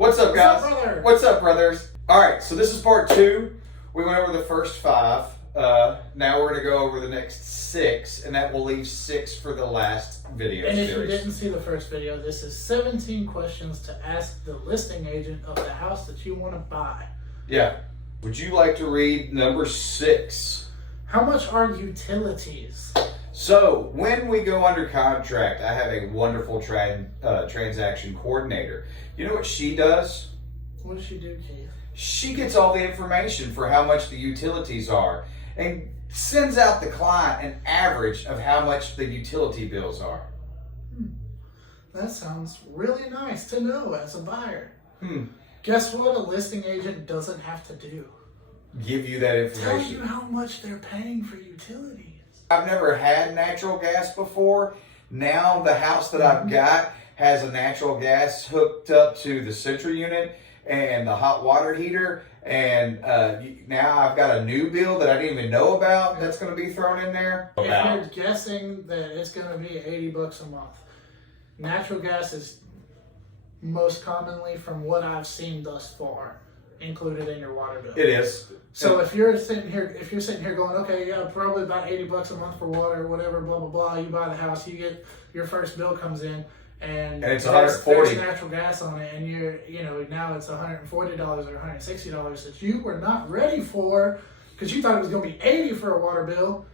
What's up, guys? What's up, brother? What's up, brothers? All right, so this is part 2. We went over the first 5. Now we're going to go over the next 6, and that will leave 6 for the last video And series. if you didn't see the first video, this is 17 questions to ask the listing agent of the house that you want to buy. Yeah. Would you like to read number 6? How much are utilities? So, when we go under contract, I have a wonderful transaction coordinator. You know what she does? What does she do, Keith? She gets all the information for how much the utilities are and sends out the client an average of how much the utility bills are. That sounds really nice to know as a buyer. Guess Guess what a listing agent doesn't have to do? Give you that Tell information. you how much they're paying for utilities. I've never had natural gas before. Now the house that I've got has a natural gas hooked up to the central unit and the hot water heater. And now I've got a new bill that I didn't even know about that's going to be thrown in there. If you're guessing that it's going to be $80 a month, natural gas is most commonly, from what I've seen thus far, included in your water bill. It is. So if you're sitting here going, okay, yeah, probably about $80 a month for water, whatever, blah blah blah. You buy the house, you get your first bill comes in, and it's there's $140. natural gas on it, and now it's $140 or $160 that you were not ready for because you thought it was going to be $80 for a water bill.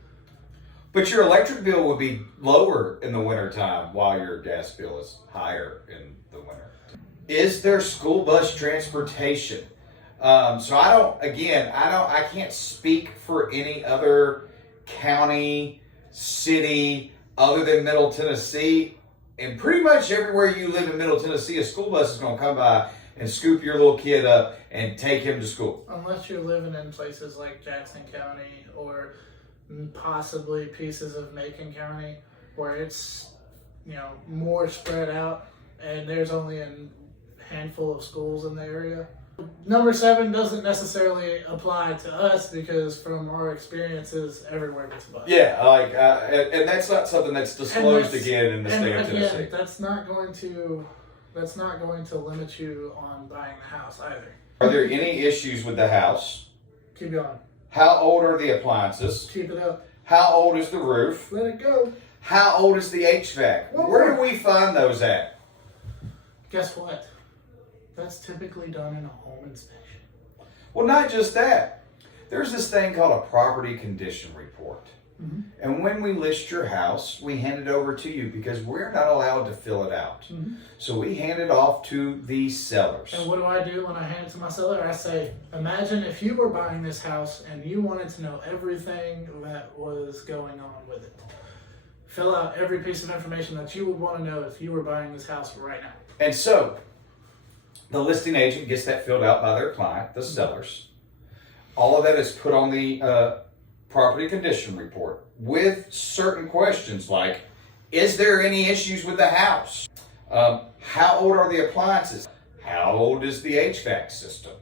But your electric bill would be lower in the wintertime while your gas bill is higher in the winter. Is there school bus transportation? So I can't speak for any other county, city other than Middle Tennessee. And pretty much everywhere you live in Middle Tennessee, a school bus is going to come by and scoop your little kid up and take him to school. Unless you're living in places like Jackson County or possibly pieces of Macon County where it's, more spread out and there's only a handful of schools in the area. Number 7 doesn't necessarily apply to us because from our experiences, everywhere gets a bus. Yeah, and that's not something that's disclosed again in the state of Tennessee. That's not going to limit you on buying the house either. Are there any issues with the house? Keep going. How old are the appliances? Keep it up. How old is the roof? Let it go. How old is the HVAC? Where do we find those at? Guess what? That's typically done in a home inspection. Well, not just that. There's this thing called a property condition report. Mm-hmm. And when we list your house, we hand it over to you because we're not allowed to fill it out. Mm-hmm. So we hand it off to the sellers. And what do I do when I hand it to my seller? I say, imagine if you were buying this house and you wanted to know everything that was going on with it. Fill out every piece of information that you would want to know if you were buying this house right now. And so the listing agent gets that filled out by their client, the sellers. All of that is put on the property condition report with certain questions like, is there any issues with the house? How old are the appliances? How old is the HVAC system?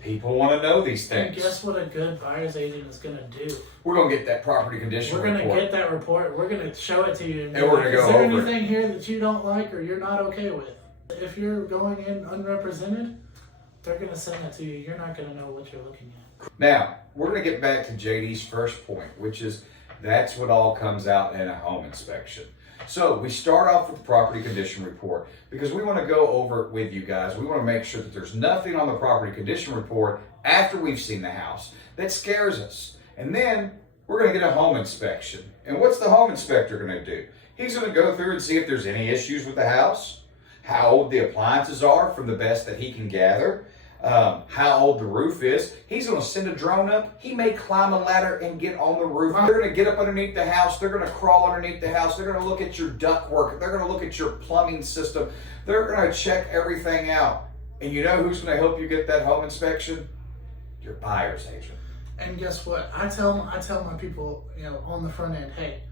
People want to know these things. And guess what a good buyer's agent is going to do? We're going to get that property condition report. We're going to get that report. We're going to show it to you. And we're going to go over it. over Is there anything here that you don't like or you're not okay with? If you're going in unrepresented, they're going to send it to you. You're not going to know what you're looking at. Now, we're going to get back to JD's first point, which is that's what all comes out in a home inspection. So we start off with the property condition report because we want to go over it with you guys. We want to make sure that there's nothing on the property condition report after we've seen the house that scares us. And then we're going to get a home inspection. And what's the home inspector going to do? He's going to go through and see if there's any issues with the house, how old the appliances are from the best that he can gather, how old the roof is. He's going to send a drone up. He may climb a ladder and get on the roof. They're going to get up underneath the house. They're going to crawl underneath the house. They're going to look at your ductwork. They're going to look at your plumbing system. They're going to check everything out. And you know who's going to help you get that home inspection? Your buyer's agent. And guess what? I tell my people, on the front end, hey,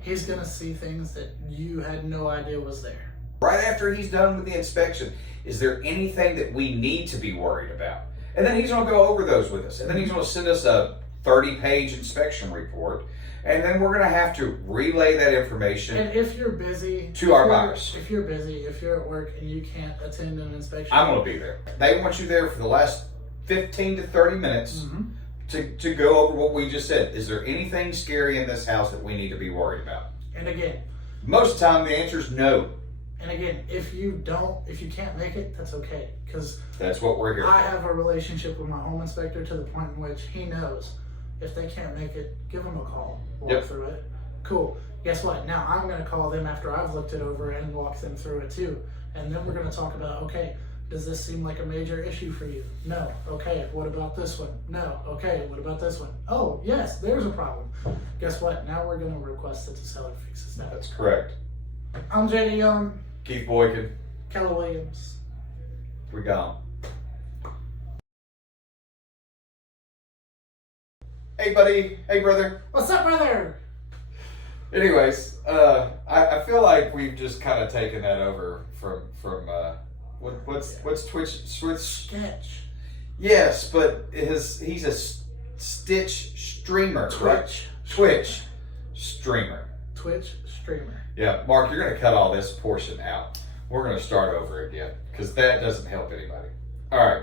he's going to see things that you had no idea was there. Right after he's done with the inspection, is there anything that we need to be worried about? And then he's going to go over those with us. And then he's going to send us a 30-page inspection report. And then we're going to have to relay that information. And if you're busy, to our buyers. If you're busy, if you're at work and you can't attend an inspection, I'm going to be there. They want you there for the last 15 to 30 minutes to go over what we just said. Is there anything scary in this house that we need to be worried about? And again, most of the time the answer is no. And again, if you can't make it, that's okay. Because that's what we're here for. I have a relationship with my home inspector to the point in which he knows if they can't make it, give them a call, walk through it. Cool. Guess what? Now I'm going to call them after I've looked it over and walk them through it too. And then we're going to talk about, okay, does this seem like a major issue for you? No. Okay, what about this one? No. Okay, what about this one? Oh, yes, there's a problem. Guess what? Now we're going to request that the seller fixes that. That's correct. I'm JD Young. Keith Boykin. Keller Williams. We're gone. Hey, buddy. Hey, brother. What's up, brother? Anyways, I feel like we've just kind of taken that over from what's Twitch Switch Sketch. Yes, but he's a Stitch streamer, right? Twitch streamer. Twitch streamer. Yeah, Mark, you're gonna cut all this portion out. We're gonna start over again because that doesn't help anybody. All right.